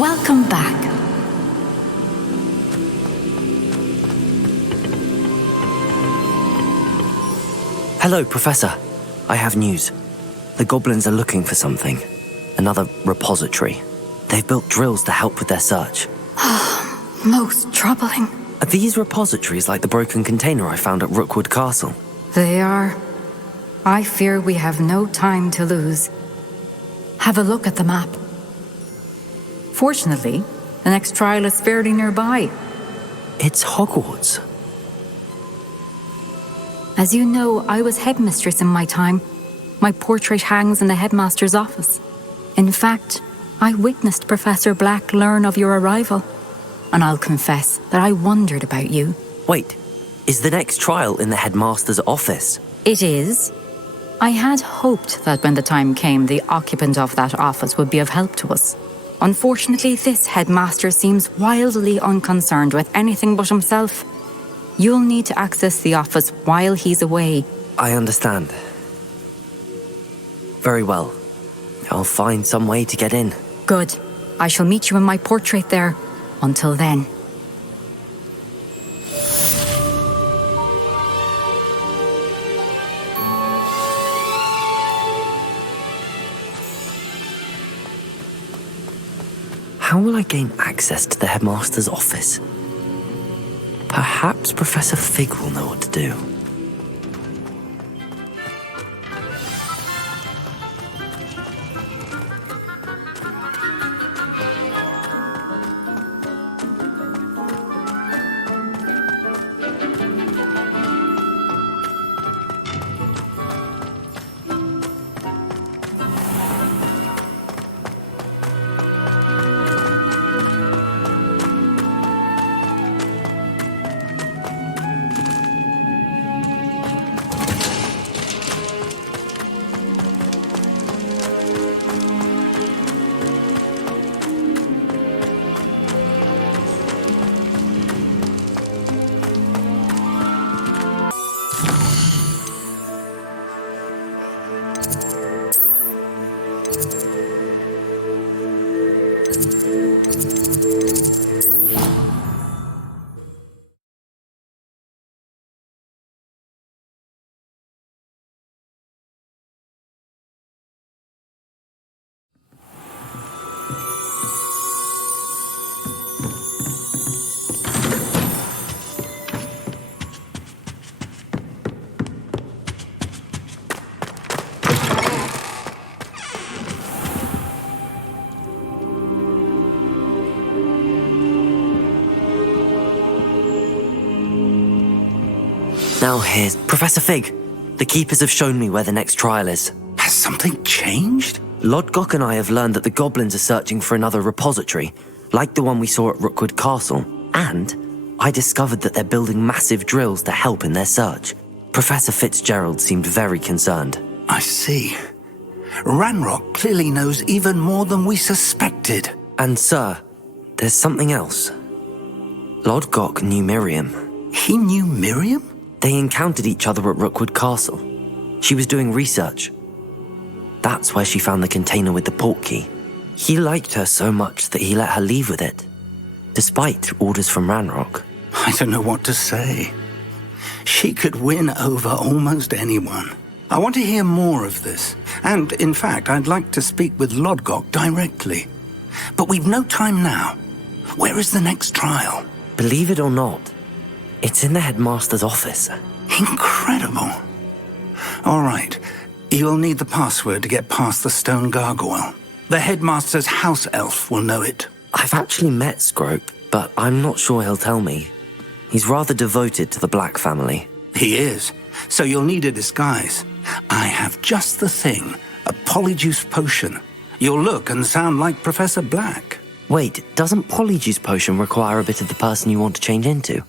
Welcome back. Hello, Professor. I have news. The goblins are looking for something. Another repository. They've built drills to help with their search. Most troubling. Are these repositories like the broken container I found at Rookwood Castle? They are. I fear we have no time to lose. Have a look at the map. Fortunately, the next trial is fairly nearby. It's Hogwarts. As you know, I was headmistress in my time. My portrait hangs in the headmaster's office. In fact, I witnessed Professor Black learn of your arrival. And I'll confess that I wondered about you. Wait, is the next trial in the headmaster's office? It is. I had hoped that when the time came, the occupant of that office would be of help to us. Unfortunately, this headmaster seems wildly unconcerned with anything but himself. You'll need to access the office while he's away. I understand. Very well. I'll find some way to get in. Good. I shall meet you in my portrait there. Until then. How will I gain access to the headmaster's office? Perhaps Professor Fig will know what to do. Now here's Professor Fig. The keepers have shown me where the next trial is. Has something changed? Lodgok and I have learned that the goblins are searching for another repository, like the one we saw at Rookwood Castle. And I discovered that they're building massive drills to help in their search. Professor Fitzgerald seemed very concerned. I see. Ranrock clearly knows even more than we suspected. And sir, there's something else. Lodgok knew Miriam. He knew Miriam? They encountered each other at Rookwood Castle. She was doing research. That's where she found the container with the portkey. He liked her so much that he let her leave with it, despite orders from Ranrock. I don't know what to say. She could win over almost anyone. I want to hear more of this. And, in fact, I'd like to speak with Lodgok directly. But we've no time now. Where is the next trial? Believe it or not, it's in the headmaster's office. Incredible. All right. You'll need the password to get past the stone gargoyle. The headmaster's house elf will know it. I've actually met Scrope, but I'm not sure he'll tell me. He's rather devoted to the Black family. He is. So you'll need a disguise. I have just the thing. A polyjuice potion. You'll look and sound like Professor Black. Wait, doesn't Polyjuice Potion require a bit of the person you want to change into?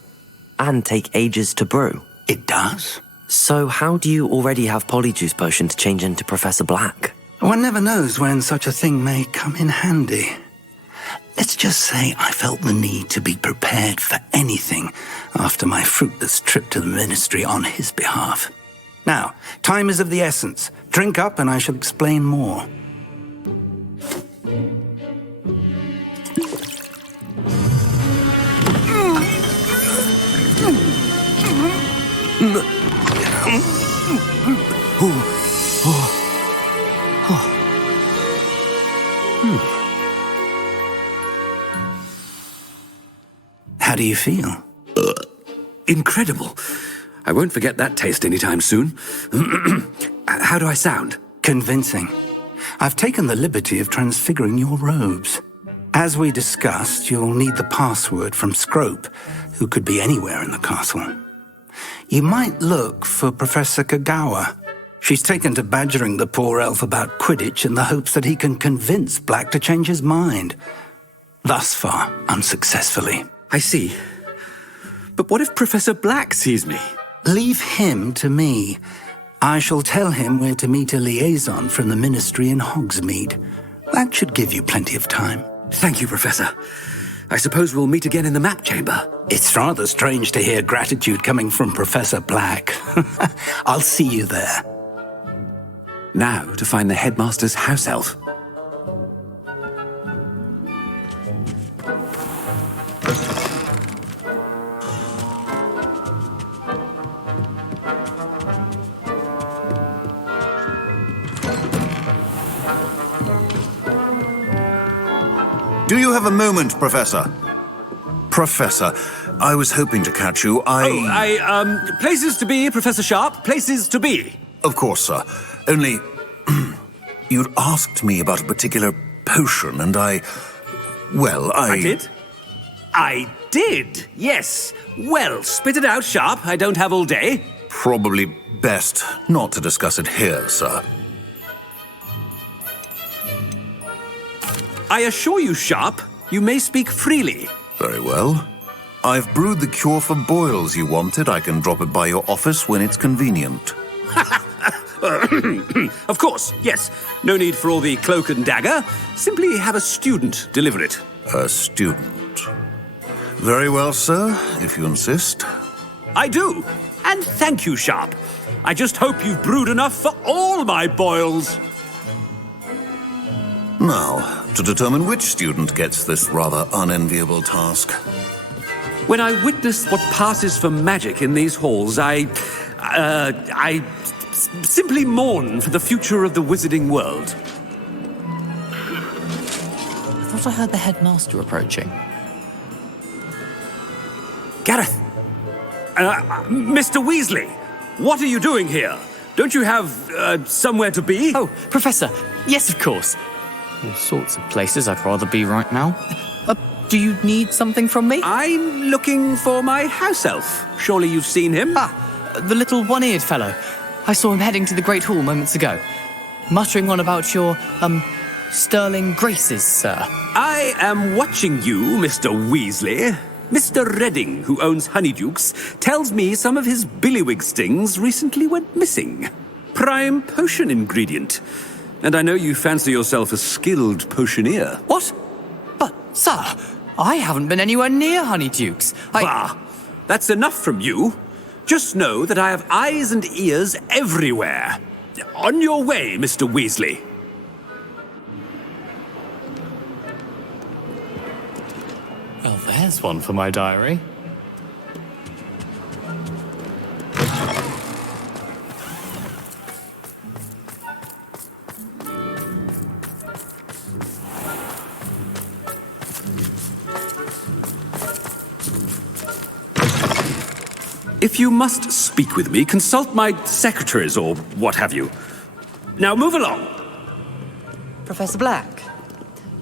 And take ages to brew? It does. So how do you already have Polyjuice Potion to change into Professor Black? One never knows when such a thing may come in handy. Let's just say I felt the need to be prepared for anything after my fruitless trip to the ministry on his behalf. Now, time is of the essence. Drink up and I shall explain more. do you feel? Incredible. I won't forget that taste anytime soon. How do I sound? Convincing. I've taken the liberty of transfiguring your robes. As we discussed, you'll need the password from Scrope, who could be anywhere in the castle. You might look for Professor Kagawa. She's taken to badgering the poor elf about Quidditch in the hopes that he can convince Black to change his mind. Thus far, unsuccessfully. I see. But what if Professor Black sees me? Leave him to me. I shall tell him where to meet a liaison from the Ministry in Hogsmeade. That should give you plenty of time. Thank you, Professor. I suppose we'll meet again in the map chamber. It's rather strange to hear gratitude coming from Professor Black. I'll see you there. Now to find the headmaster's house elf. Do you have a moment, Professor? Professor, I was hoping to catch you. Places to be, Professor Sharp, places to be. Of course, sir. Only, you'd asked me about a particular potion, and I did? I did, yes. Well, spit it out, Sharp. I don't have all day. Probably best not to discuss it here, sir. I assure you, Sharp, you may speak freely. Very well. I've brewed the cure for boils you wanted. I can drop it by your office when it's convenient. Of course, yes. No need for all the cloak and dagger. Simply have a student deliver it. A student. Very well, sir, if you insist. I do. And thank you, Sharp. I just hope you've brewed enough for all my boils. Now, to determine which student gets this rather unenviable task. When I witness what passes for magic in these halls, I simply mourn for the future of the wizarding world. I thought I heard the headmaster approaching. Gareth! Mr. Weasley! What are you doing here? Don't you have somewhere to be? Oh, Professor! Yes, of course. All sorts of places I'd rather be right now. Do you need something from me? I'm looking for my house elf. Surely you've seen him? The little one-eared fellow. I saw him heading to the Great Hall moments ago, muttering on about your, sterling graces, sir. I am watching you, Mr. Weasley. Mr. Redding, who owns Honeydukes, tells me some of his billywig stings recently went missing. Prime potion ingredient. And I know you fancy yourself a skilled potioneer. What? But, sir, I haven't been anywhere near Honeydukes. That's enough from you. Just know that I have eyes and ears everywhere. On your way, Mr. Weasley. Well, there's one for my diary. If you must speak with me, consult my secretaries or what have you. Now move along. Professor Black,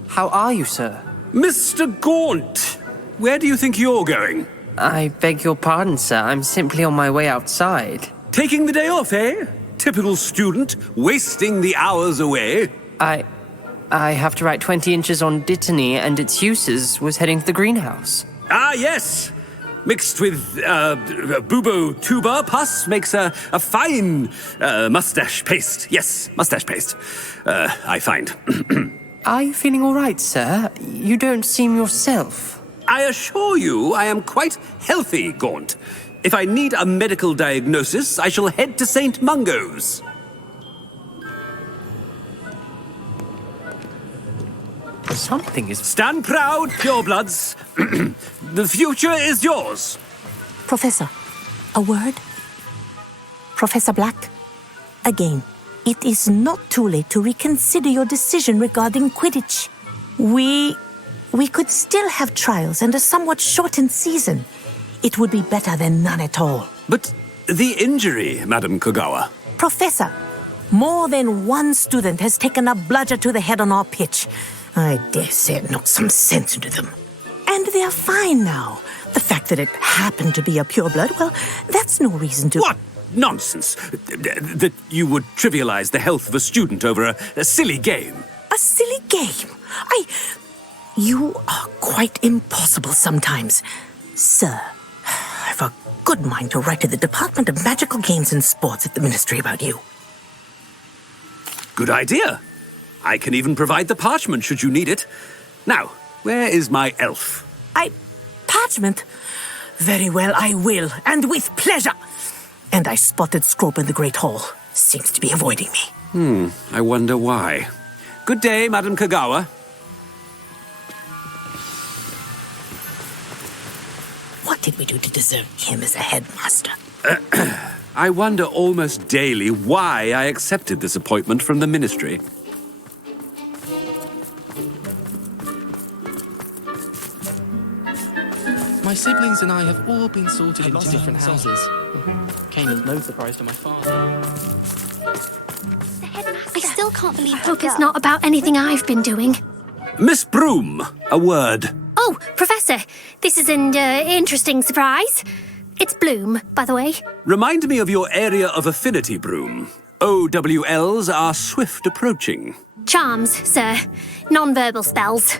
how are you, sir? Mr. Gaunt, where do you think you're going? I beg your pardon, sir. I'm simply on my way outside. Taking the day off, eh? Typical student, wasting the hours away. I have to write 20 inches on Dittany and its uses. Was heading to the greenhouse. Ah, yes. Mixed with bubo tuber pus makes a fine mustache paste. Yes, mustache paste. I find. Are you feeling all right, sir? You don't seem yourself. I assure you I am quite healthy, Gaunt. If I need a medical diagnosis, I shall head to St. Mungo's. Something is... Stand proud, purebloods. The future is yours. Professor, a word? Professor Black, again, it is not too late to reconsider your decision regarding Quidditch. We We could still have trials and a somewhat shortened season. It would be better than none at all. But the injury, Madam Kogawa. Professor, more than one student has taken a bludger to the head on our pitch. I dare say it knocked some sense into them. And they're fine now. The fact that it happened to be a pureblood, well, that's no reason to... What nonsense! That you would trivialize the health of a student over a silly game. A silly game? You are quite impossible sometimes. Sir, I've a good mind to write to the Department of Magical Games and Sports at the Ministry about you. Good idea. I can even provide the parchment should you need it. Now, where is my elf? Parchment? Very well, I will, and with pleasure. And I spotted Scrope in the Great Hall. Seems to be avoiding me. I wonder why. Good day, Madam Kogawa. What did we do to deserve him as a headmaster? I wonder almost daily why I accepted this appointment from the Ministry. My siblings and I have all been sorted into different houses. Came as no surprise to my father. I still can't believe. I hope it's not about anything I've been doing. Miss Broom, a word. Oh, Professor, this is an interesting surprise. It's Bloom, by the way. Remind me of your area of affinity, Broom. OWLs are swift approaching. Charms, sir. Non-verbal spells.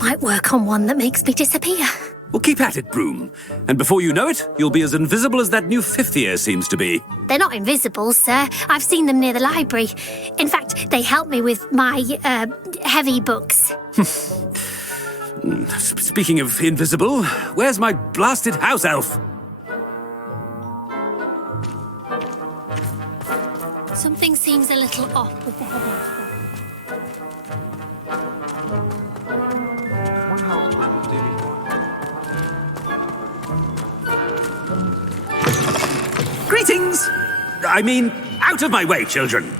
Might work on one that makes me disappear. Well, keep at it, Broom. And before you know it, you'll be as invisible as that new fifth year seems to be. They're not invisible, sir. I've seen them near the library. In fact, they help me with my, heavy books. Speaking of invisible, where's my blasted house elf? Something seems a little off with the headmaster. Greetings! I mean, out of my way, children!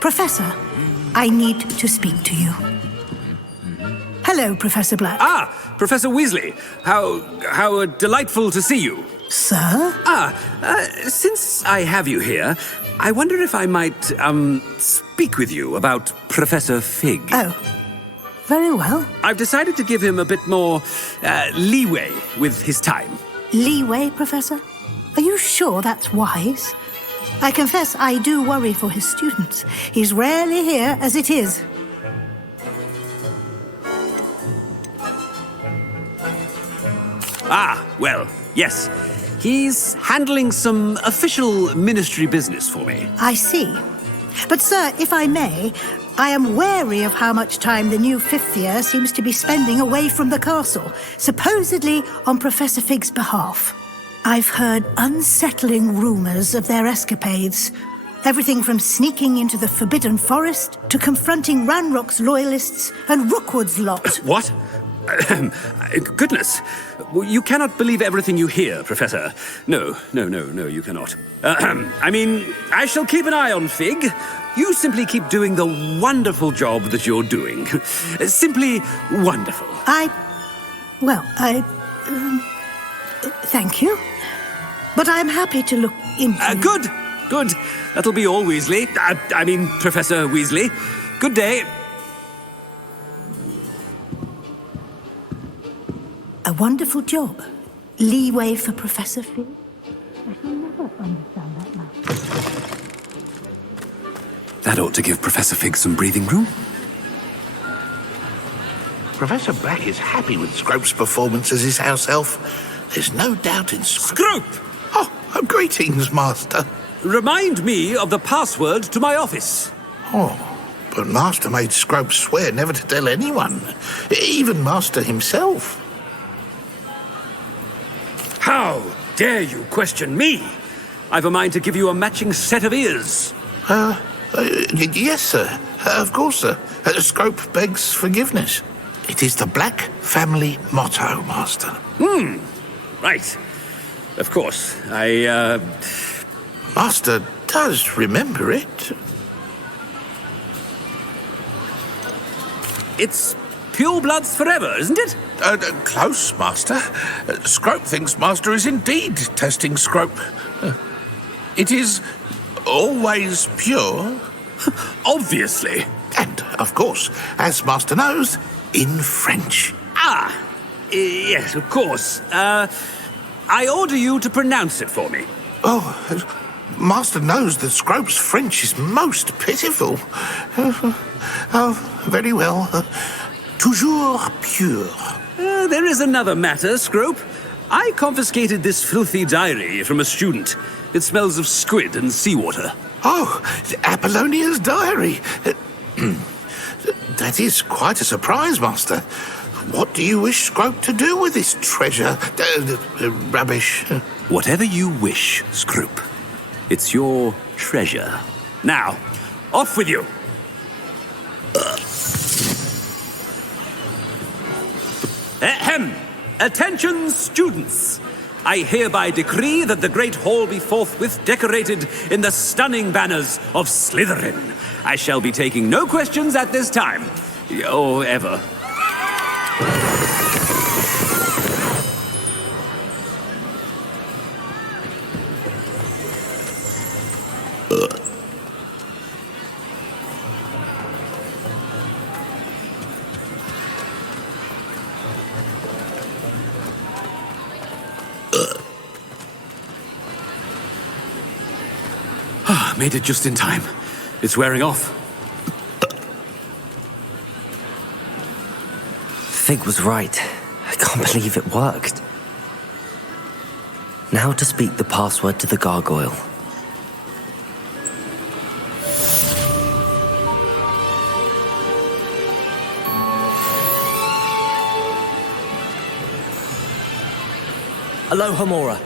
Professor, I need to speak to you. Hello, Professor Black. Ah, Professor Weasley. How delightful to see you. Sir? Since I have you here, I wonder if I might, speak with you about Professor Fig. Oh, very well. I've decided to give him a bit more, leeway with his time. Leeway, Professor? Are you sure that's wise? I confess I do worry for his students. He's rarely here as it is. Ah, well, yes. He's handling some official ministry business for me. I see. But, sir, if I may, I am wary of how much time the new fifth year seems to be spending away from the castle, supposedly on Professor Fig's behalf. I've heard unsettling rumors of their escapades. Everything from sneaking into the Forbidden Forest to confronting Ranrock's loyalists and Rookwood's lot. What? Goodness. You cannot believe everything you hear, Professor. No, you cannot. I mean, I shall keep an eye on Fig. You simply keep doing the wonderful job that you're doing. Simply wonderful. Thank you. But I'm happy to look into... Good. That'll be all, Weasley. Professor Weasley. Good day. A wonderful job. Leeway for Professor Fig. I shall never understand that now. That ought to give Professor Fig some breathing room. Professor Black is happy with Scrope's performance as his house elf. There's no doubt in Scrope! Oh, greetings, Master. Remind me of the password to my office. Oh, but Master made Scrope swear never to tell anyone, even Master himself. How dare you question me? I've a mind to give you a matching set of ears. Yes, sir. Of course, sir. Scrope begs forgiveness. It is the Black family motto, Master. Right. Of course. Master does remember it. It's purebloods forever, isn't it? Close, Master. Scrope thinks Master is indeed testing Scrope. It is always pure. Obviously. And, of course, as Master knows, in French. Yes, of course. I order you to pronounce it for me. Oh, Master knows that Scrope's French is most pitiful. Oh, very well. Toujours pure. There is another matter, Scrope. I confiscated this filthy diary from a student. It smells of squid and seawater. Oh, Apollonia's diary. That is quite a surprise, Master. What do you wish Scrope to do with this treasure? Rubbish. Whatever you wish, Scrope. It's your treasure. Now, off with you. Ahem! Attention, students! I hereby decree that the Great Hall be forthwith decorated in the stunning banners of Slytherin. I shall be taking no questions at this time. Or ever. Made it just in time. It's wearing off. Fig was right. I can't believe it worked. Now to speak the password to the gargoyle. Aloha Mora.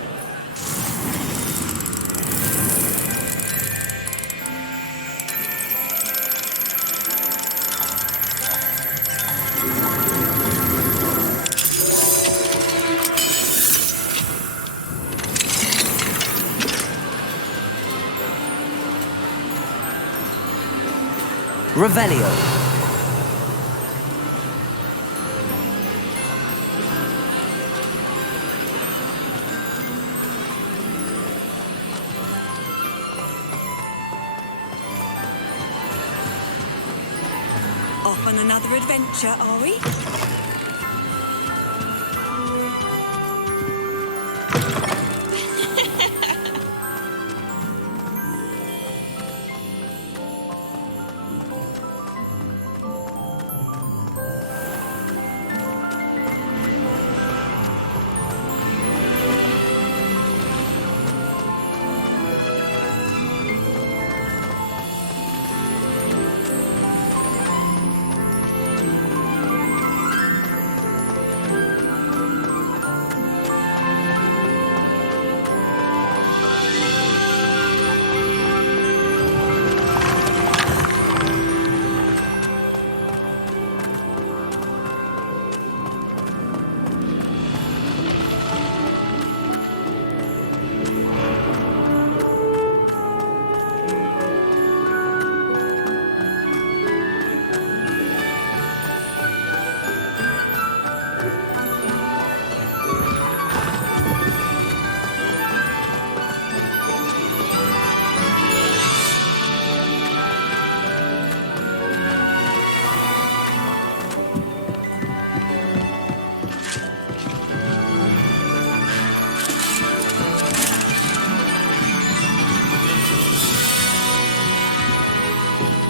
Revelio. Off on another adventure, are we?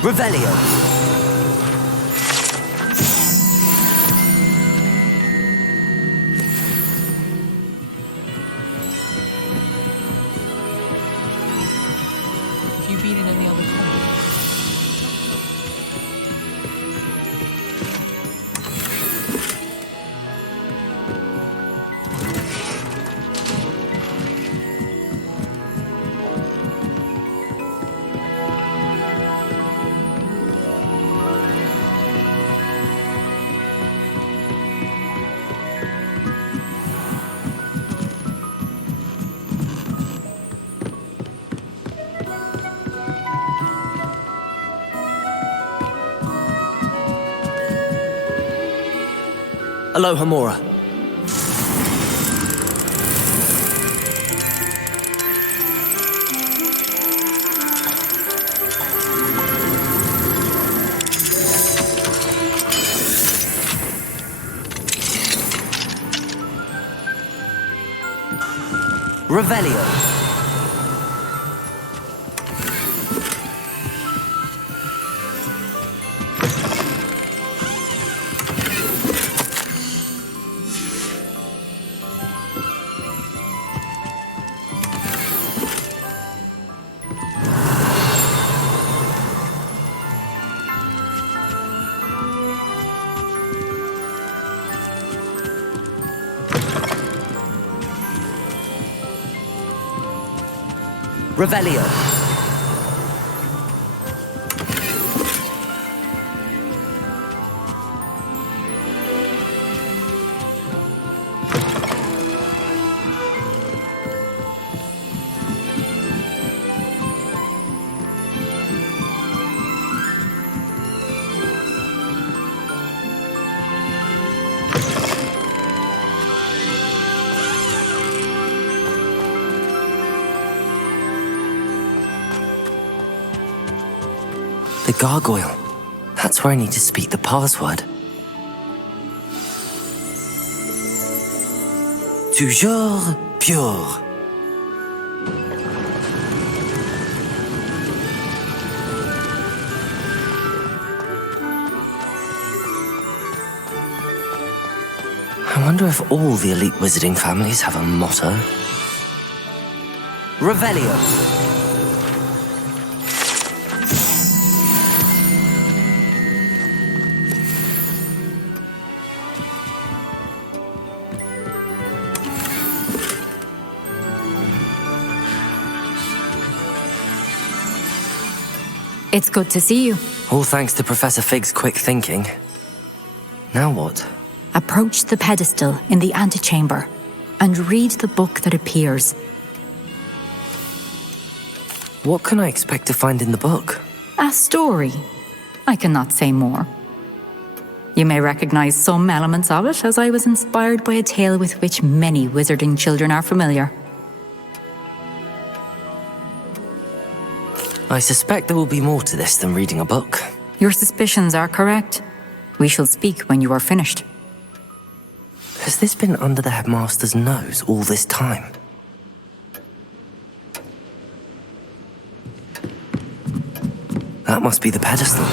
Revelio. Have you been in any other convents? Aloha Mora. Revelio. Revelio. The gargoyle. That's where I need to speak the password. Toujours pure. I wonder if all the elite wizarding families have a motto. Revelio. It's good to see you. All thanks to Professor Fig's quick thinking. Now what? Approach the pedestal in the antechamber and read the book that appears. What can I expect to find in the book? A story. I cannot say more. You may recognize some elements of it, as I was inspired by a tale with which many wizarding children are familiar. I suspect there will be more to this than reading a book. Your suspicions are correct. We shall speak when you are finished. Has this been under the headmaster's nose all this time? That must be the pedestal.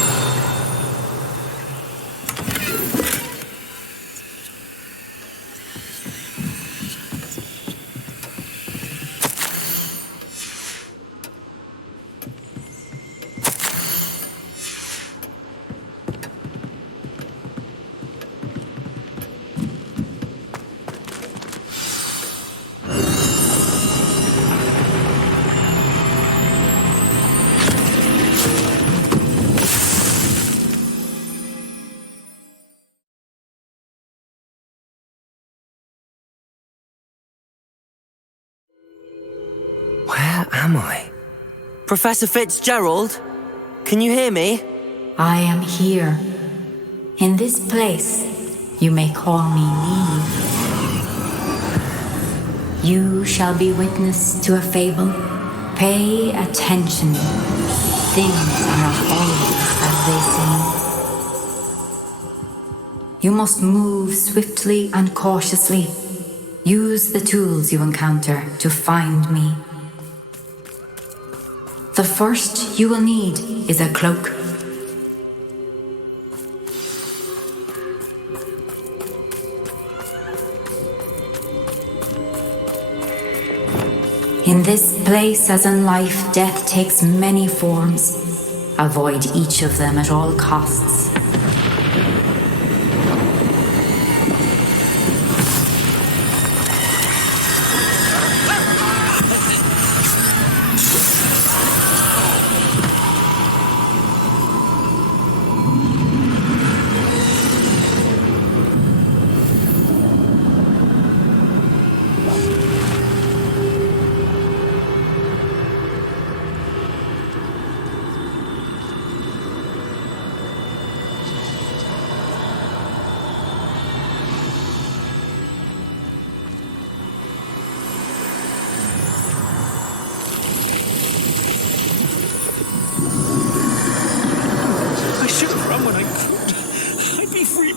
Where am I? Professor Fitzgerald? Can you hear me? I am here. In this place, you may call me Neve. You shall be witness to a fable. Pay attention. Things are not always as they seem. You must move swiftly and cautiously. Use the tools you encounter to find me. The first you will need is a cloak. In this place, as in life, death takes many forms. Avoid each of them at all costs.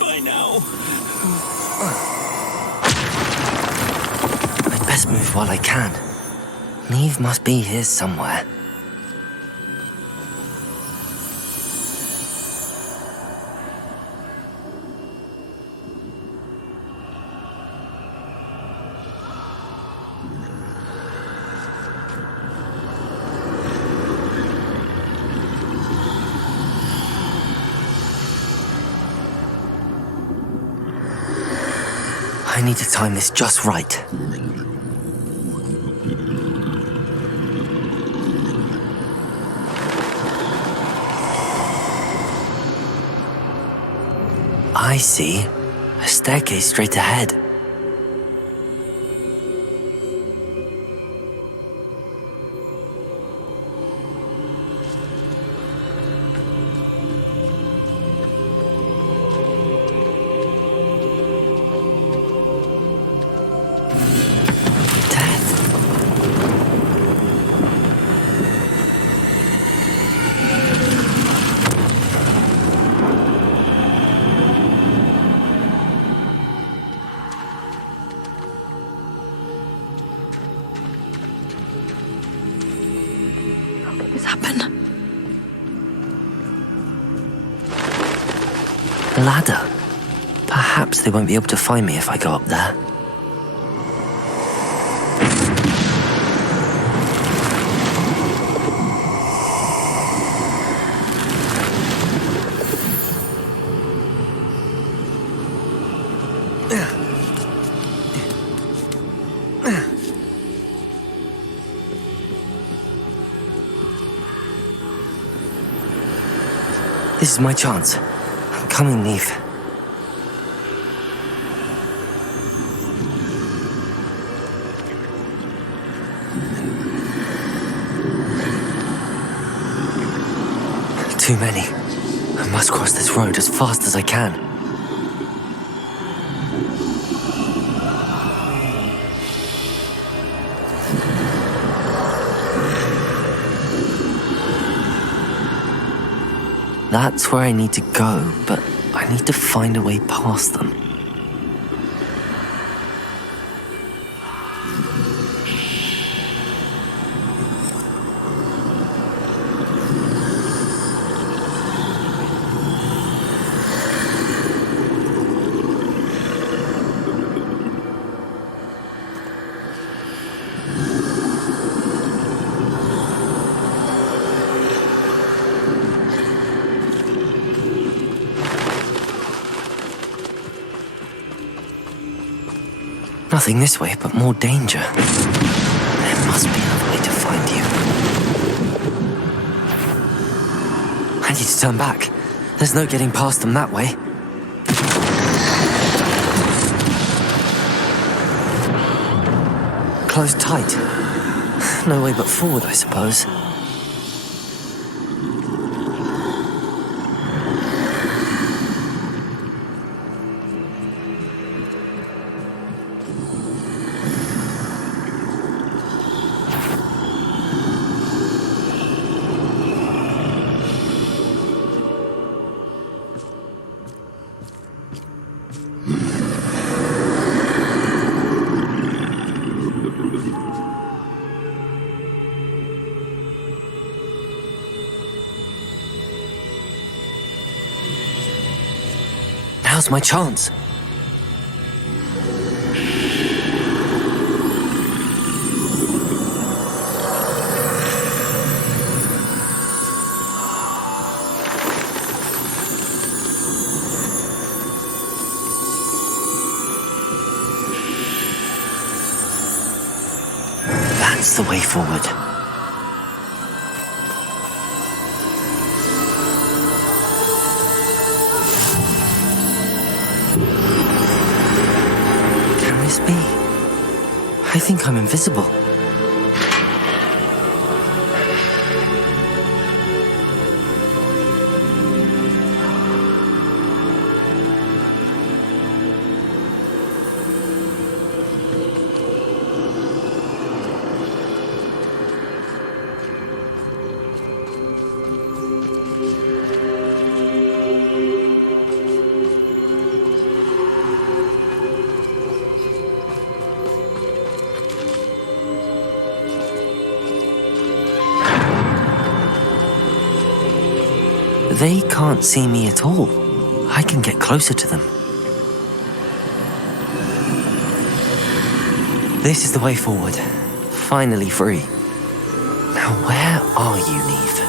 by now. I'd best move while I can. Neve must be here somewhere. I need to time this just right. I see. A staircase straight ahead. The ladder. Perhaps they won't be able to find me if I go up there. This is my chance. I'm coming, Neve. Too many. I must cross this road as fast as I can. That's where I need to go, but I need to find a way past them. Nothing this way, but more danger. There must be another way to find you. I need to turn back. There's no getting past them that way. Closed tight. No way but forward, I suppose. Now's my chance. That's the way forward. Be? I think I'm invisible. They can't see me at all. I can get closer to them. This is the way forward. Finally free. Now where are you, Neve?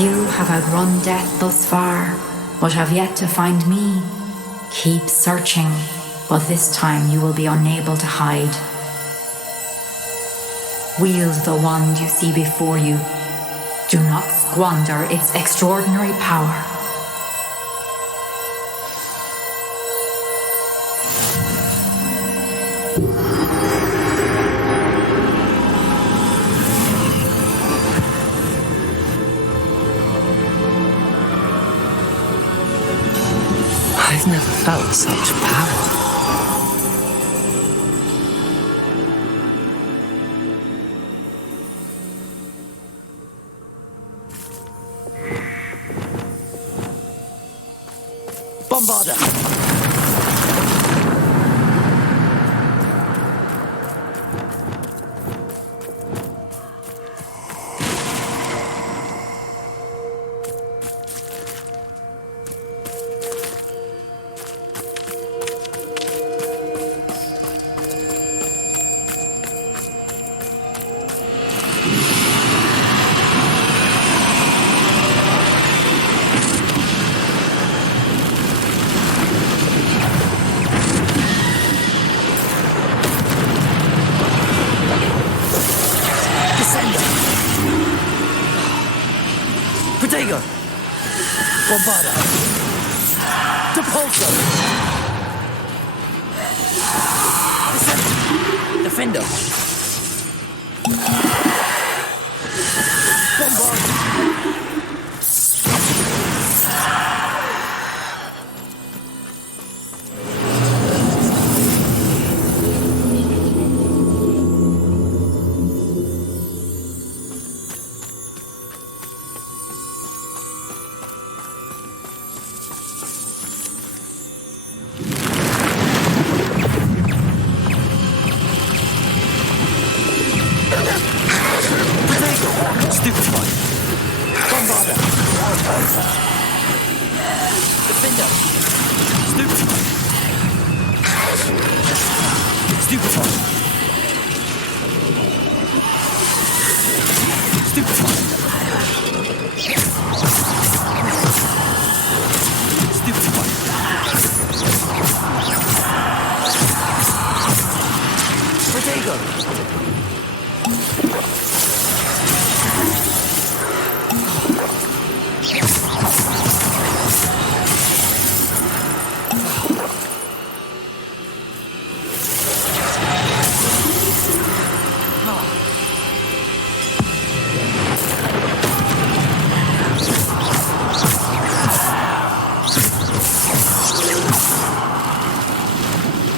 You have outrun death thus far, but have yet to find me. Keep searching, but this time you will be unable to hide. Wield the wand you see before you. Do not squander its extraordinary power. I've never felt such power. Bombarder! Protego! Bombarder! Depulso! Defender! Bombarder! Stupefy! Bombarder! Defender! Stupefy! Stupefy! Stupefy! Stupefy! Protego!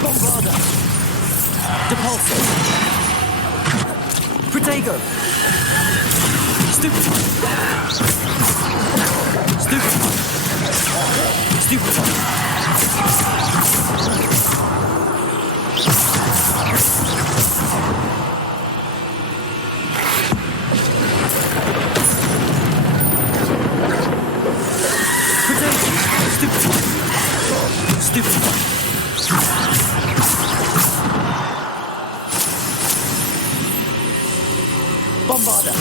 Bombarder! Depulso! Protego! Stupefy! Stupefy! Stupefy! Stupefy! Bombarder!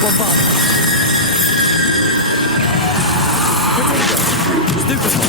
Bombarder! Protego! Stupefy!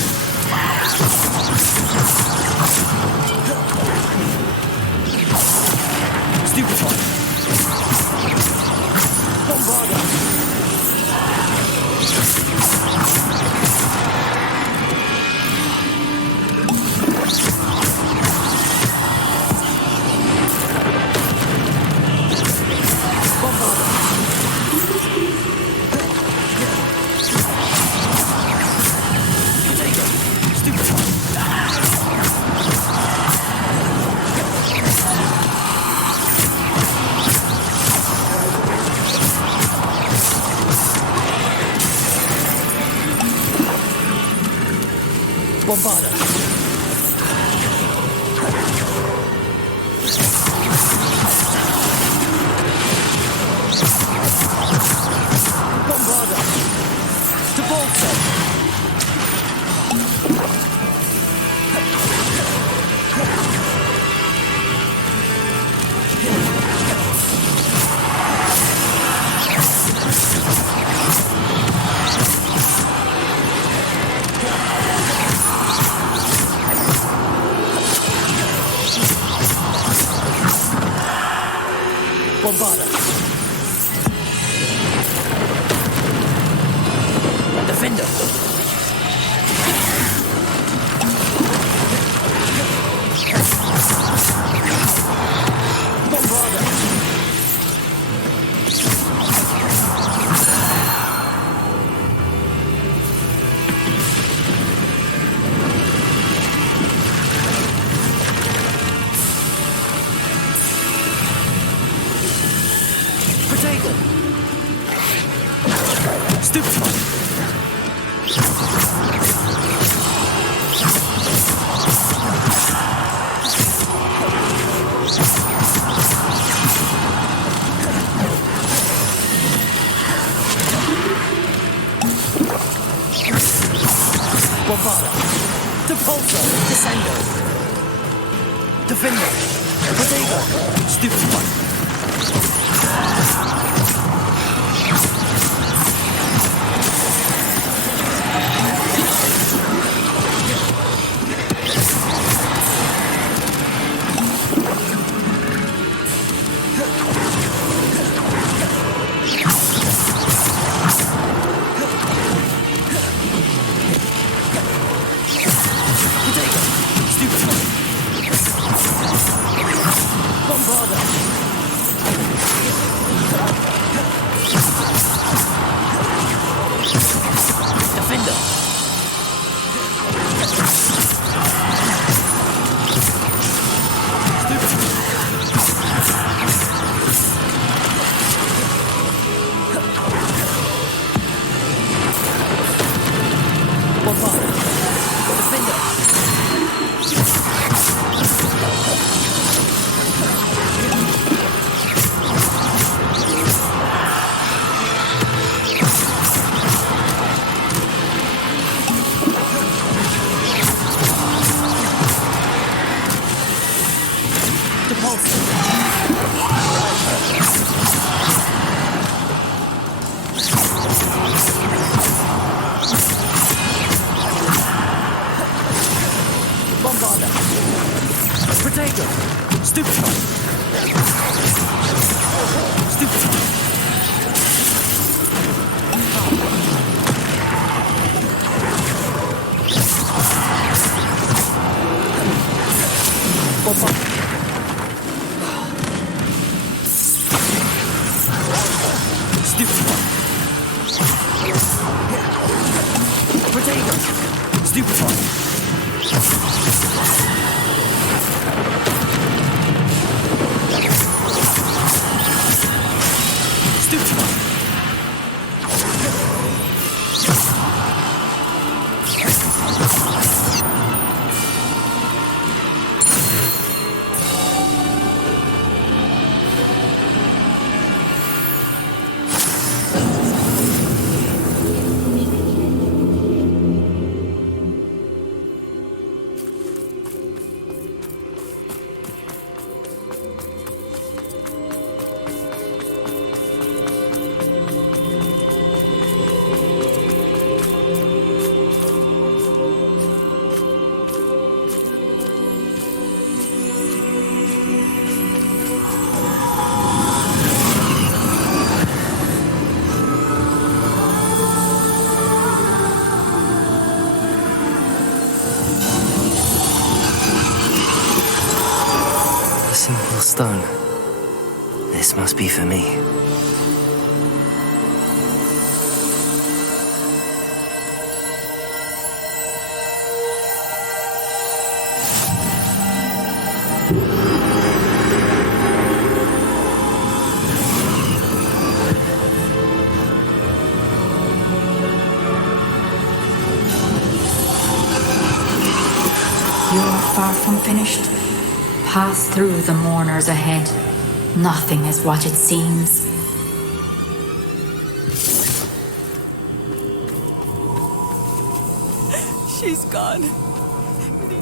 Bombarda. Bombarda. To Bolton. Bombarda. Defender. Bombarda. Protego. Stupefy. Bombarda. Depulso. Descendo. Defender. Protego. Stupefy. Bombarda. Defender. Bombarda. Defender. Bombarda. Protego. Stupefy. Stupefy. Bombarda. Stupefy. Protego. Stupefy. This must be for me. You're far from finished. Pass through the mourners ahead. Nothing is what it seems. She's gone.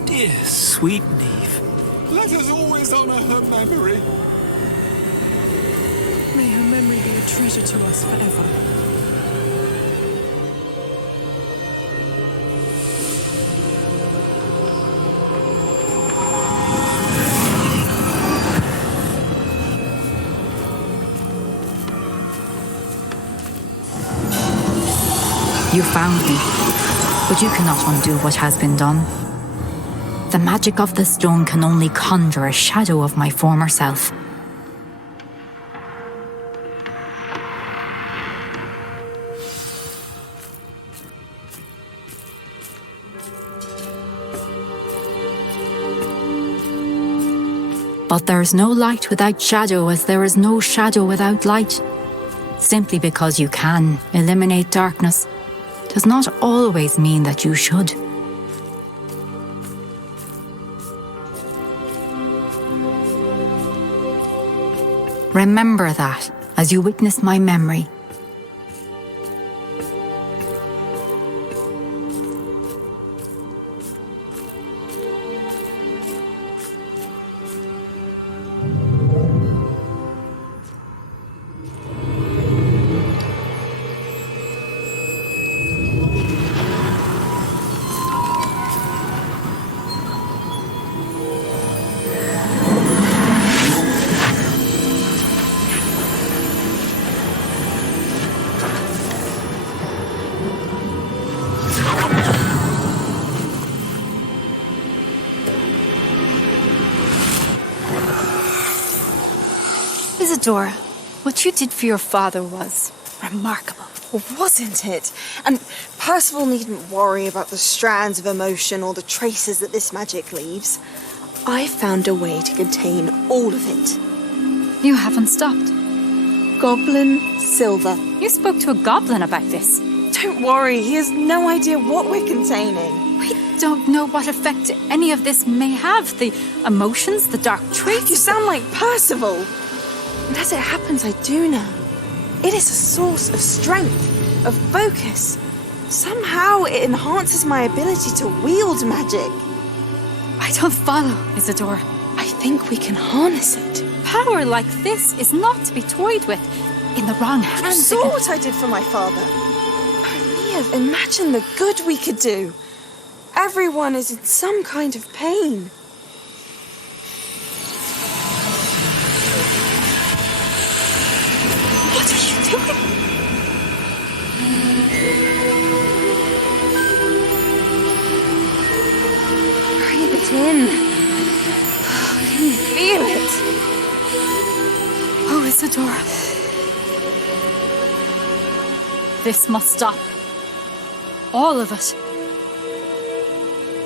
Dear, sweet Neve. Let us always honor her memory. May her memory be a treasure to us forever. You found me, but you cannot undo what has been done. The magic of the stone can only conjure a shadow of my former self. But there is no light without shadow, as there is no shadow without light. Simply because you can eliminate darkness does not always mean that you should. Remember that as you witness my memory. Isadora, what you did for your father was remarkable. Well, wasn't it? And Percival needn't worry about the strands of emotion or the traces that this magic leaves. I found a way to contain all of it. You haven't stopped. Goblin Silver. You spoke to a goblin about this. Don't worry, he has no idea what we're containing. We don't know what effect any of this may have. The emotions, the dark traits. You sound like Percival. And as it happens, I do know. It is a source of strength, of focus. Somehow it enhances my ability to wield magic. I don't follow, Isadora. I think we can harness it. Power like this is not to be toyed with. In the wrong hands. You saw what I did for my father. Neve, imagine the good we could do. Everyone is in some kind of pain. What are you doing? Breathe it in. Can you feel it? Oh, Isadora. This must stop. All of it.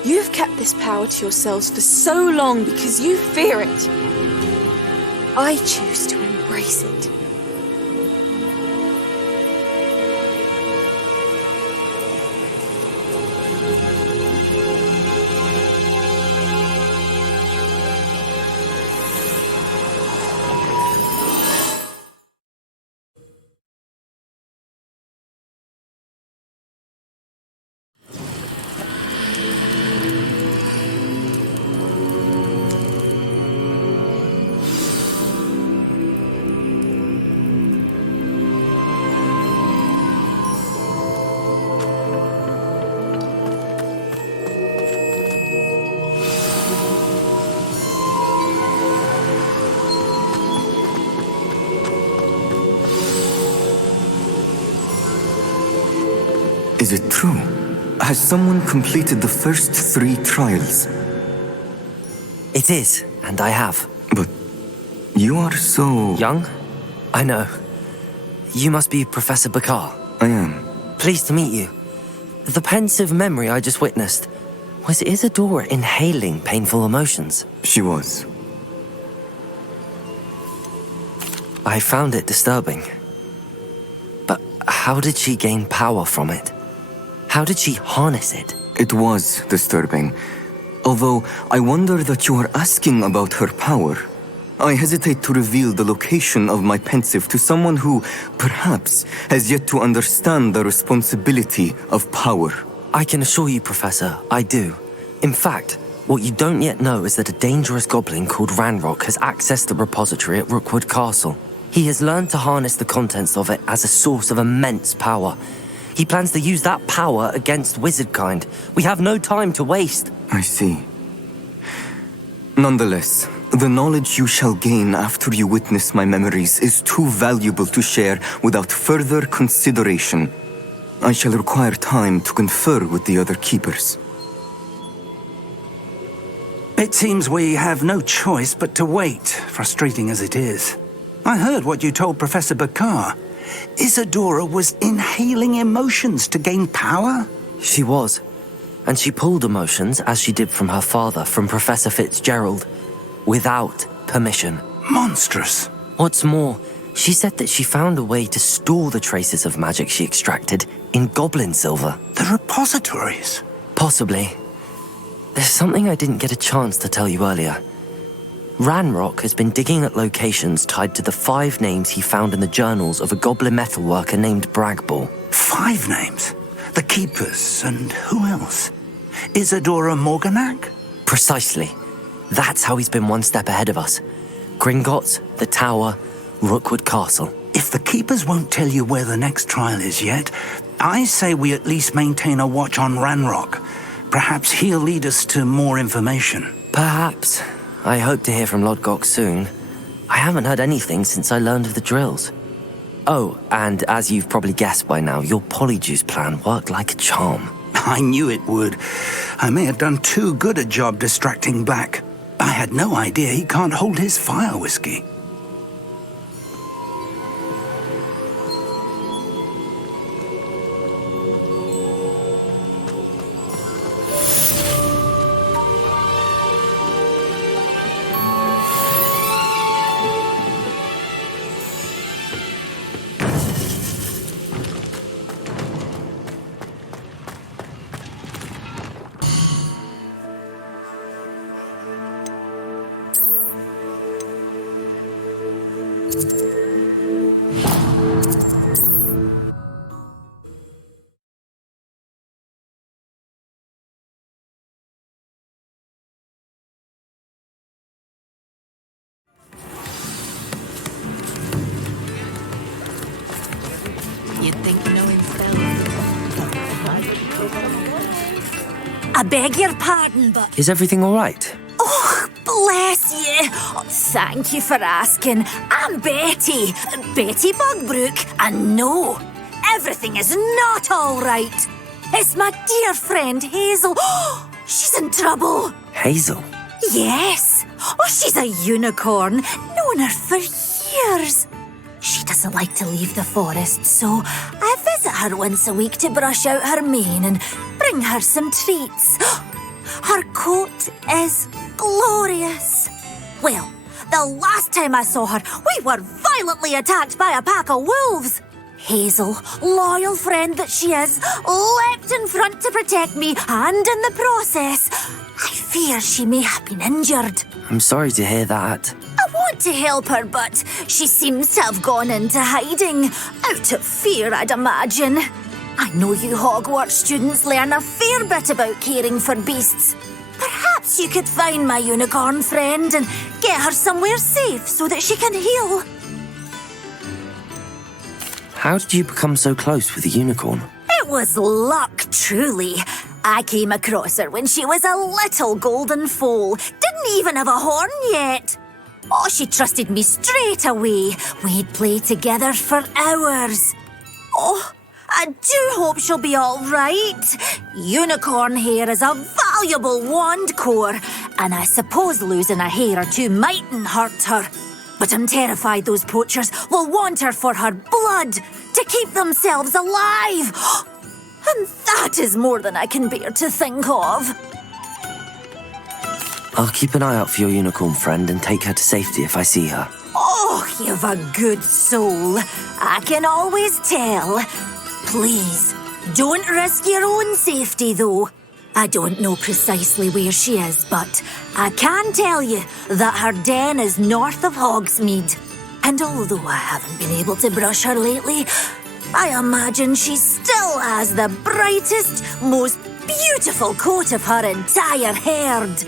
You've kept this power to yourselves for so long because you fear it. I choose to embrace it. Is it true? Has someone completed the first 3 trials? It is, and I have. But you are so... young? I know. You must be Professor Bakar. I am. Pleased to meet you. The pensive memory I just witnessed, was Isadora inhaling painful emotions? She was. I found it disturbing. But how did she gain power from it? How did she harness it? It was disturbing. Although I wonder that you are asking about her power. I hesitate to reveal the location of my pensive to someone who, perhaps, has yet to understand the responsibility of power. I can assure you, Professor, I do. In fact, what you don't yet know is that a dangerous goblin called Ranrock has accessed the repository at Rookwood Castle. He has learned to harness the contents of it as a source of immense power. He plans to use that power against wizardkind. We have no time to waste. I see. Nonetheless, the knowledge you shall gain after you witness my memories is too valuable to share without further consideration. I shall require time to confer with the other keepers. It seems we have no choice but to wait, frustrating as it is. I heard what you told Professor Bakar. Isadora was inhaling emotions to gain power? She was. And she pulled emotions, as she did from her father, from Professor Fitzgerald, without permission. Monstrous. What's more, she said that she found a way to store the traces of magic she extracted in goblin silver. The repositories? Possibly. There's something I didn't get a chance to tell you earlier. Ranrock has been digging at locations tied to the 5 names he found in the journals of a goblin metalworker named Bragball. 5 names? The Keepers, and who else? Isadora Morganac? Precisely. That's how he's been one step ahead of us. Gringotts, the Tower, Rookwood Castle. If the Keepers won't tell you where the next trial is yet, I say we at least maintain a watch on Ranrock. Perhaps he'll lead us to more information. Perhaps. I hope to hear from Lodgok soon. I haven't heard anything since I learned of the drills. Oh, and as you've probably guessed by now, your Polyjuice plan worked like a charm. I knew it would. I may have done too good a job distracting Black. I had no idea he can't hold his fire whiskey. You'd think knowing I beg your pardon, but... Is everything all right? Oh, bless you. Oh, thank you for asking. I'm Betty. Betty Bugbrook. And no, everything is not all right. It's my dear friend Hazel. Oh, she's in trouble. Hazel? Yes. Oh, she's a unicorn. Known her for years. She doesn't like to leave the forest, so I visit her once a week to brush out her mane and bring her some treats. Her coat is glorious. Well, the last time I saw her, we were violently attacked by a pack of wolves. Hazel, loyal friend that she is, leapt in front to protect me, and in the process, I fear she may have been injured. I'm sorry to hear that. I want to help her, but she seems to have gone into hiding. Out of fear, I'd imagine. I know you Hogwarts students learn a fair bit about caring for beasts. Perhaps you could find my unicorn friend and get her somewhere safe so that she can heal. How did you become so close with the unicorn? It was luck, truly. I came across her when she was a little golden foal. Didn't even have a horn yet. Oh, she trusted me straight away. We'd play together for hours. Oh, I do hope she'll be all right. Unicorn hair is a valuable wand core, and I suppose losing a hair or two mightn't hurt her. But I'm terrified those poachers will want her for her blood, to keep themselves alive. And that is more than I can bear to think of. I'll keep an eye out for your unicorn friend and take her to safety if I see her. Oh, you've a good soul. I can always tell. Please, don't risk your own safety, though. I don't know precisely where she is, but I can tell you that her den is north of Hogsmeade. And although I haven't been able to brush her lately, I imagine she still has the brightest, most beautiful coat of her entire herd.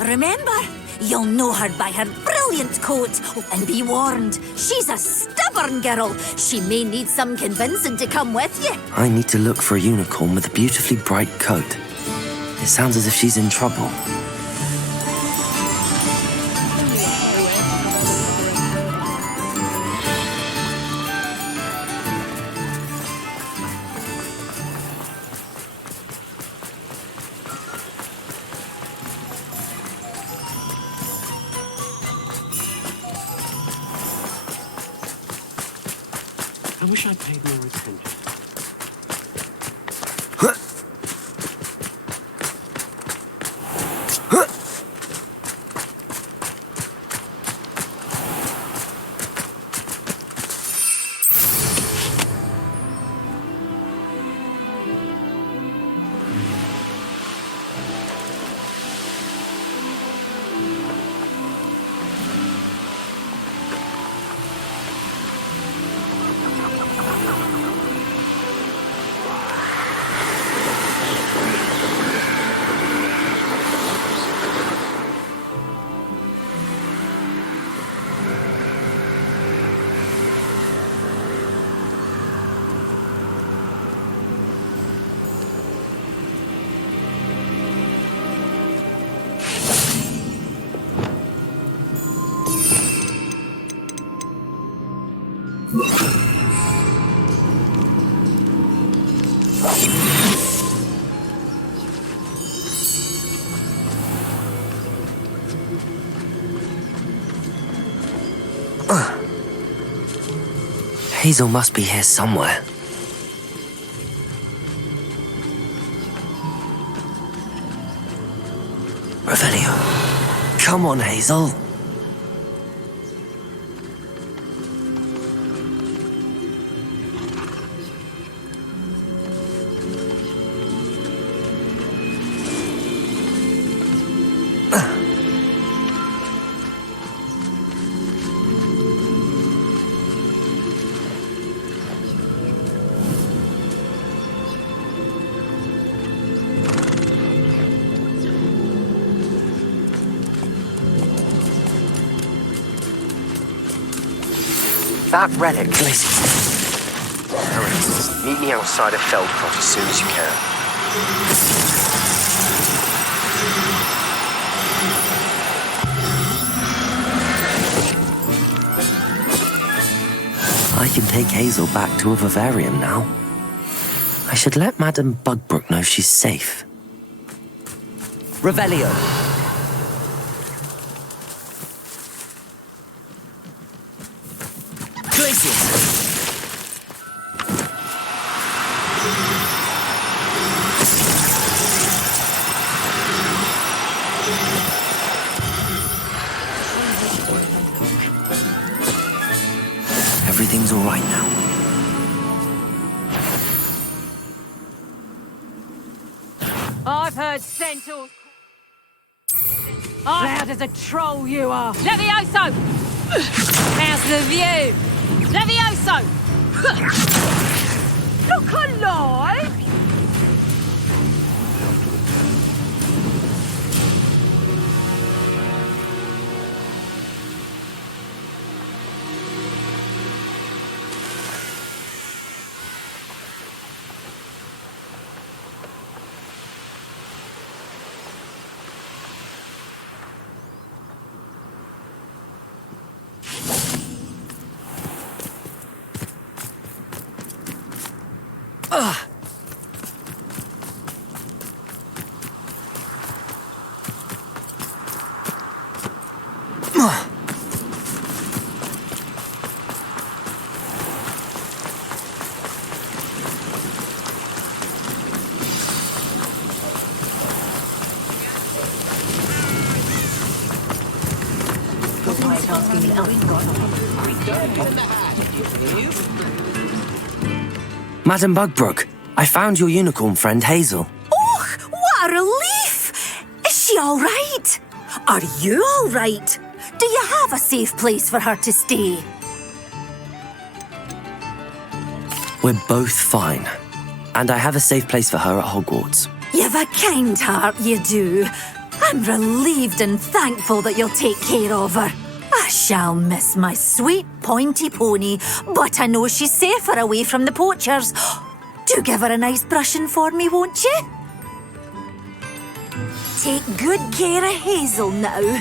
Remember, you'll know her by her brilliant coat. And be warned, she's a stubborn girl. She may need some convincing to come with you. I need to look for a unicorn with a beautifully bright coat. It sounds as if she's in trouble. I wish I'd paid more attention. Hazel must be here somewhere. Revelio. Come on, Hazel. That relic. Harris, meet me outside of Feldcott as soon as you can. I can take Hazel back to a vivarium now. I should let Madame Bugbrook know she's safe. Revelio. Everything's all right now. I've heard centaurs. Loud as a troll you are. Levioso! How's the view? Levioso! Look alive! Madam Bugbrook, I found your unicorn friend Hazel. Oh, what a relief! Is she all right? Are you all right? Do you have a safe place for her to stay? We're both fine. And I have a safe place for her at Hogwarts. You've a kind heart, you do. I'm relieved and thankful that you'll take care of her. I shall miss my sweet pointy pony, but I know she's safer away from the poachers. Do give her a nice brushing for me, won't you? Take good care of Hazel now.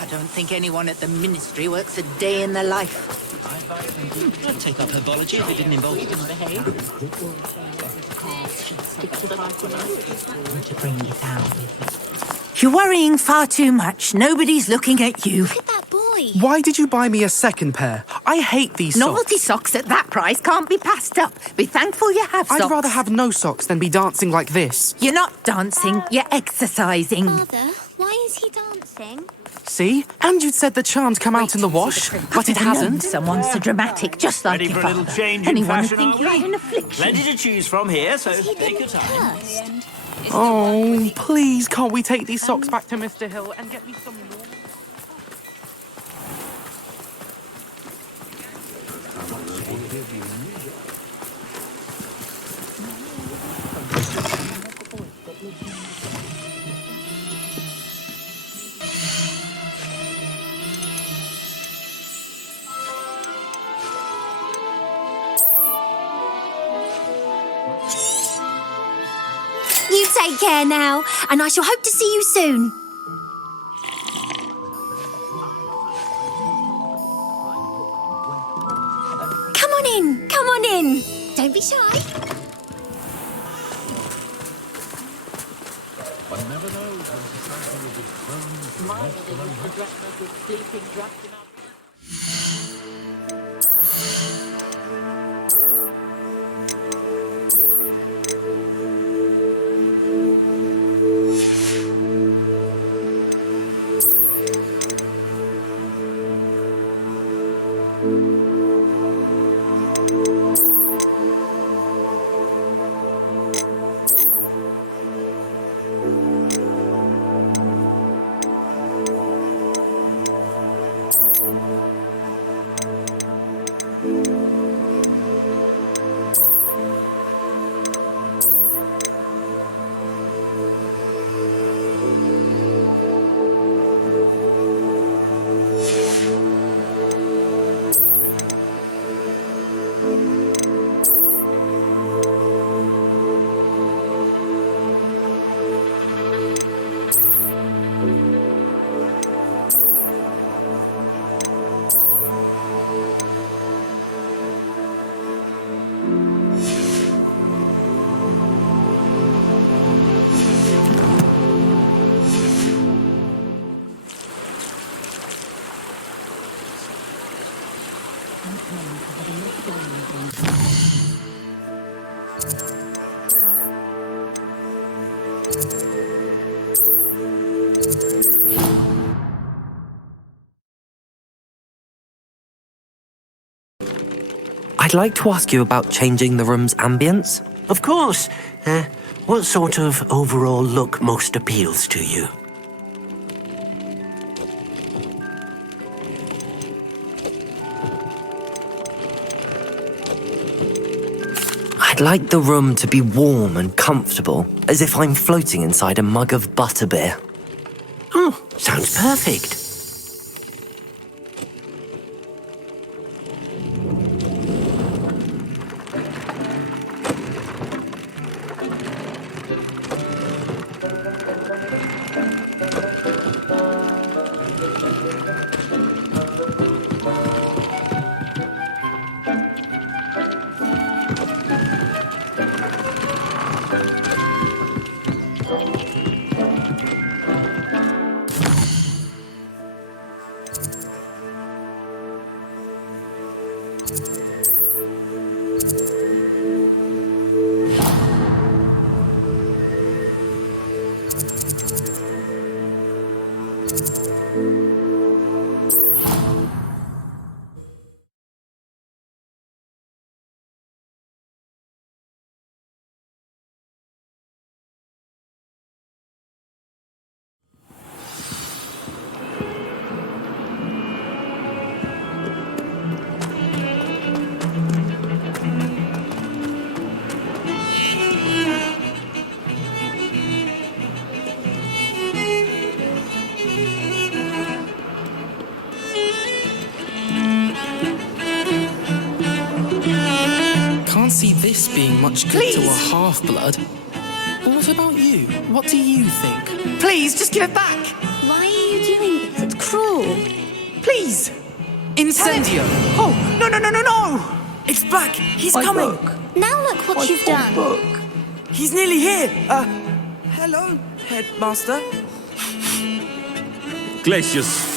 I don't think anyone at the Ministry works a day in their life. I'd take up herbology if it didn't involve you. You're worrying far too much. Nobody's looking at you. Look at that boy. Why did you buy me a second pair? I hate these socks. Novelty socks at that price can't be passed up. Be thankful you have socks. I'd rather have no socks than be dancing like this. You're not dancing, you're exercising. Father, why is he dancing? See? And you'd said the charm's come out in the wash, but it hasn't. Someone so dramatic, just like Ready your for a father. little change in Anyone would fashion, think are you we? had an affliction. Plenty to choose from here, so take your time. Oh, please, can't we take these socks back to Mr. Hill and get me some more? You take care now, and I shall hope to see you soon. Come on in, come on in. Don't be shy. One never knows when society will be thrown. I'd like to ask you about changing the room's ambience. Of course. What sort of overall look most appeals to you? I'd like the room to be warm and comfortable, as if I'm floating inside a mug of butterbeer. Oh, sounds perfect. Can't see this being much good to a half-blood. What about you? What do you think? Please, just give it back! Why are you doing this? It's cruel. Please! Incendio! Oh, no, no, no, no, no! It's back! He's coming! Now look what you've done. He's nearly here! Hello, Headmaster. Glacius.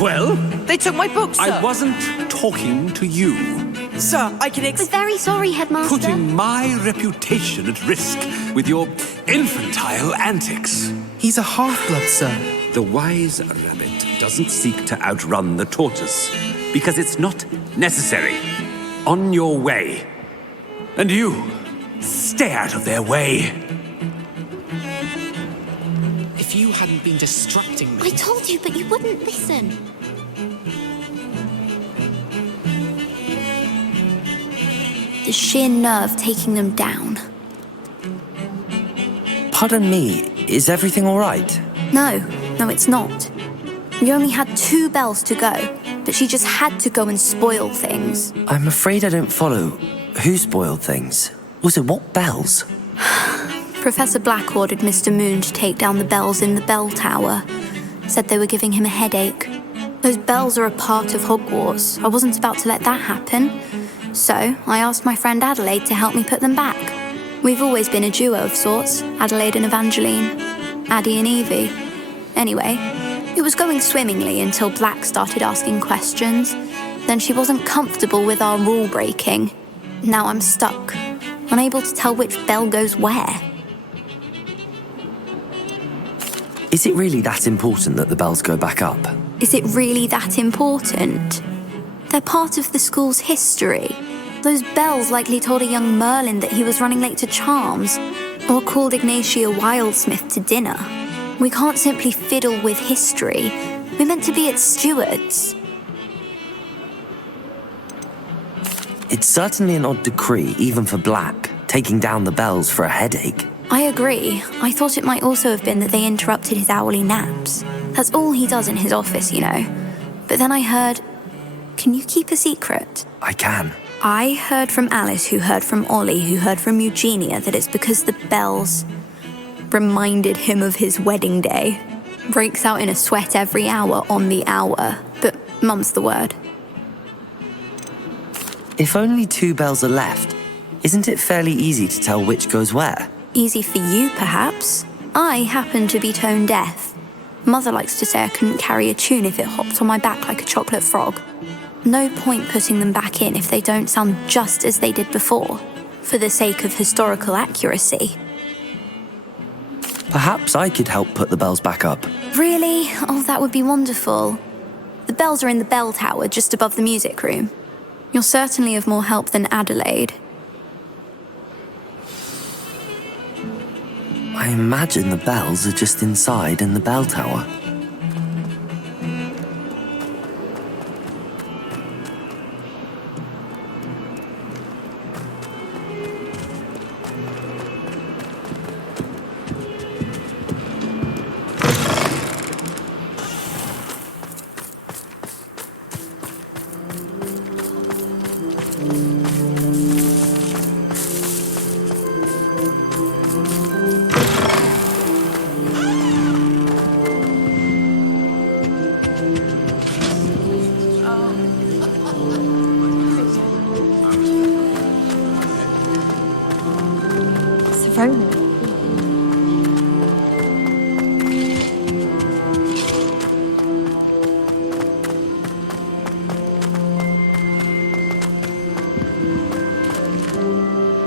Well? They took my book, sir! I wasn't talking to you. Sir, I can We're very sorry, Headmaster. Putting my reputation at risk with your infantile antics. He's a half-blood, sir. The wise rabbit doesn't seek to outrun the tortoise because it's not necessary. On your way. And you, stay out of their way. If you hadn't been distracting me... I told you, but you wouldn't listen. The sheer nerve taking them down. Pardon me, is everything all right? No, it's not. We only had 2 bells to go, but she just had to go and spoil things. I'm afraid I don't follow. Who spoiled things? Also, what bells? Professor Black ordered Mr. Moon to take down the bells in the bell tower. Said they were giving him a headache. Those bells are a part of Hogwarts. I wasn't about to let that happen. So, I asked my friend Adelaide to help me put them back. We've always been a duo of sorts, Adelaide and Evangeline. Addie and Evie. Anyway, it was going swimmingly until Black started asking questions. Then she wasn't comfortable with our rule breaking. Now I'm stuck, unable to tell which bell goes where. Is it really that important that the bells go back up? Is it really that important? They're part of the school's history. Those bells likely told a young Merlin that he was running late to Charms, or called Ignatia Wildsmith to dinner. We can't simply fiddle with history. We're meant to be its stewards. It's certainly an odd decree, even for Black, taking down the bells for a headache. I agree. I thought it might also have been that they interrupted his hourly naps. That's all he does in his office, you know. But then I heard... Can you keep a secret? I can. I heard from Alice, who heard from Ollie, who heard from Eugenia, that it's because the bells reminded him of his wedding day. Breaks out in a sweat every hour on the hour, but mum's the word. If only 2 bells are left, isn't it fairly easy to tell which goes where? Easy for you, perhaps. I happen to be tone deaf. Mother likes to say I couldn't carry a tune if it hopped on my back like a chocolate frog. No point putting them back in if they don't sound just as they did before, for the sake of historical accuracy. Perhaps I could help put the bells back up. Really? Oh, that would be wonderful. The bells are in the bell tower just above the music room. You're certainly of more help than Adelaide. I imagine the bells are just inside in the bell tower.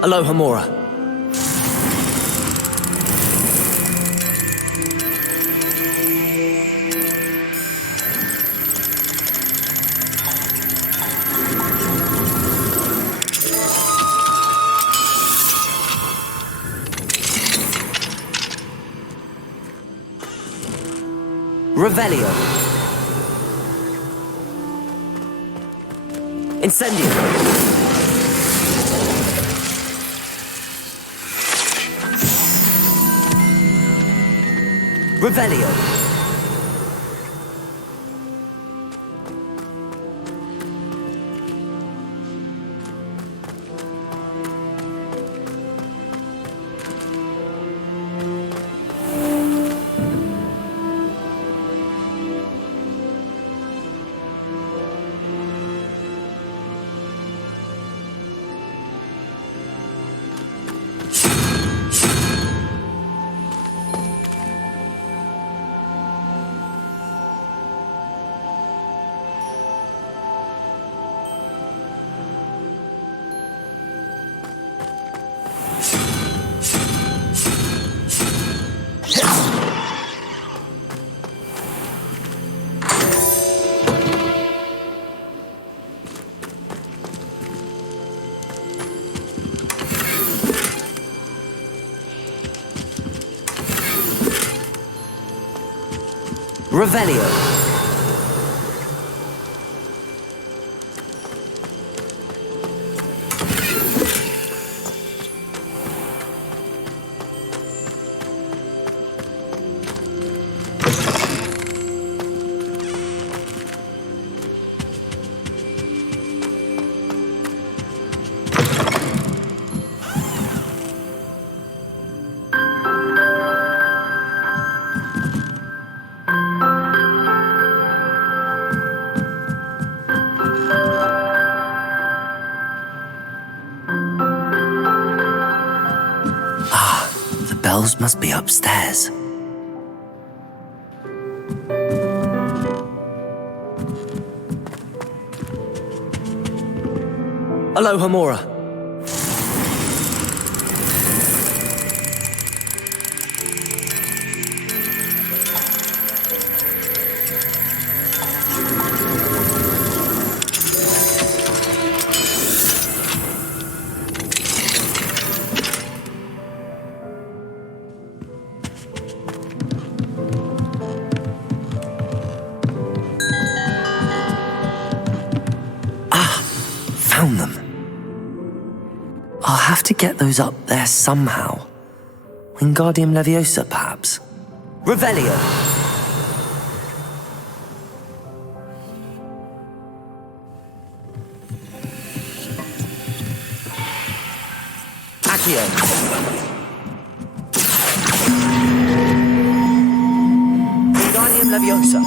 Aloha, Mora. Revelio. Incendio. Revelio. Revelio. Bells must be upstairs. Aloha, Mora. Found them. I'll have to get those up there somehow. Wingardium Leviosa, perhaps. Revelio. Accio. Wingardium Leviosa.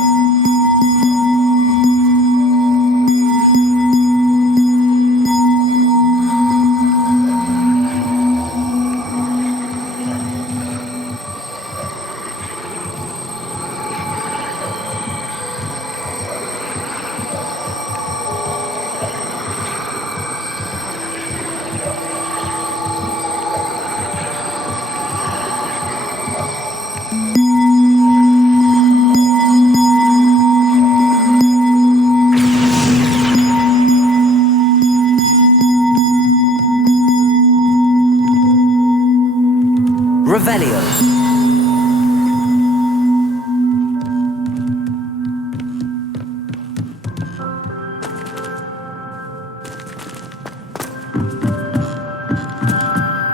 Revelio.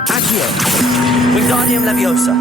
Accio. Wingardium Leviosa.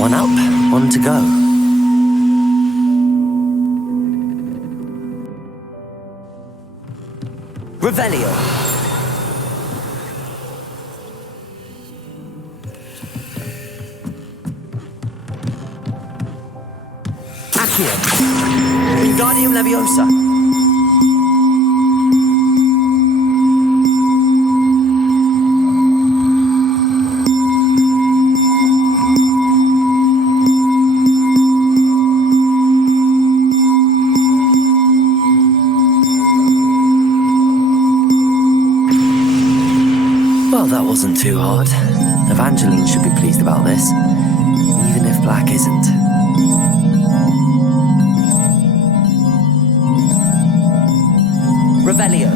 One up, one to go. Revelio. Accio. Wingardium Leviosa. Well, that wasn't too hard. Evangeline should be pleased about this, even if Black isn't. Revelio.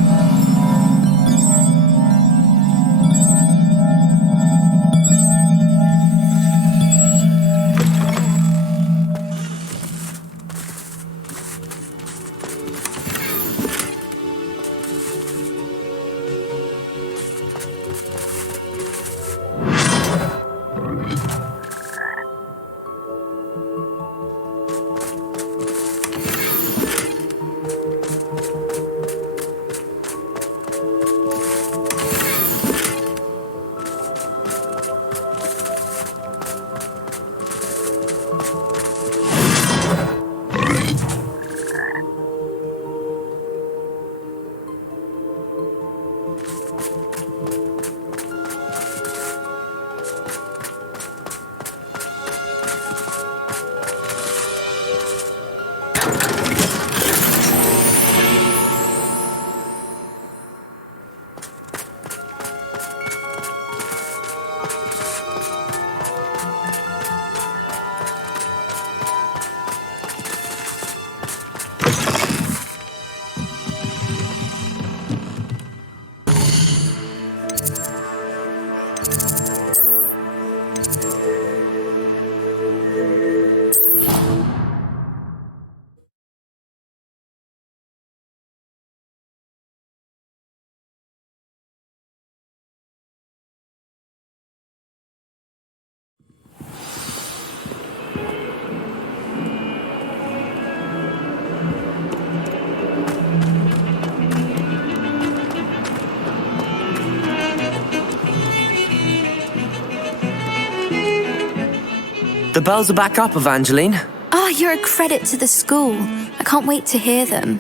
The bells are back up, Evangeline. Oh, you're a credit to the school. I can't wait to hear them.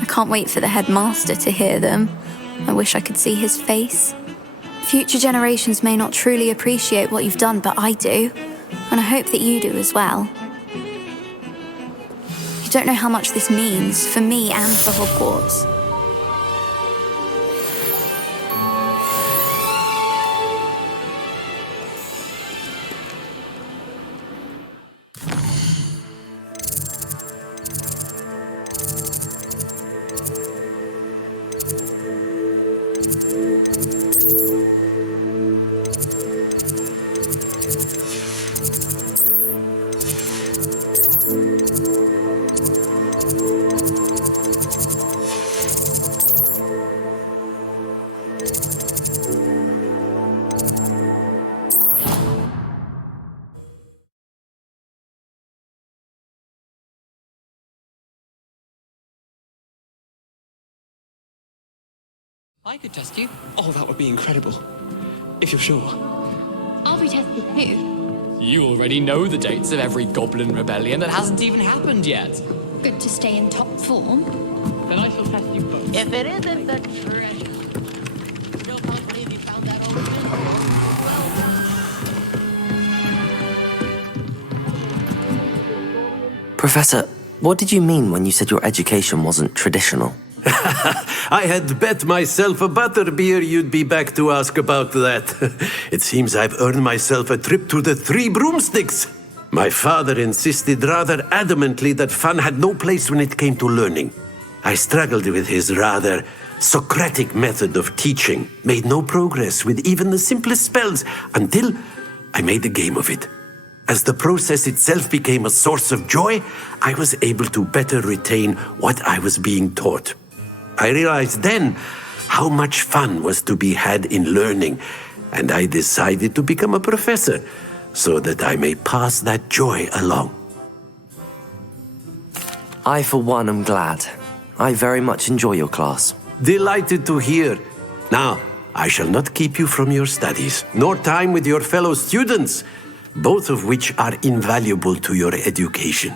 I can't wait for the headmaster to hear them. I wish I could see his face. Future generations may not truly appreciate what you've done, but I do. And I hope that you do as well. You don't know how much this means for me and for Hogwarts. I could test you. Oh, that would be incredible. if you're sure. I'll be tested too. You already know the dates of every goblin rebellion that hasn't even happened yet. Good to stay in top form. Then I shall test you both. If it isn't the treasure. Still can't believe you found that old thing. Professor, what did you mean when you said your education wasn't traditional? I had bet myself a butterbeer you'd be back to ask about that. It seems I've earned myself a trip to the Three Broomsticks. My father insisted rather adamantly that fun had no place when it came to learning. I struggled with his rather Socratic method of teaching, made no progress with even the simplest spells until I made a game of it. As the process itself became a source of joy, I was able to better retain what I was being taught. I realized then how much fun was to be had in learning, and I decided to become a professor so that I may pass that joy along. I, for one, am glad. I very much enjoy your class. Delighted to hear. Now, I shall not keep you from your studies, nor time with your fellow students, both of which are invaluable to your education.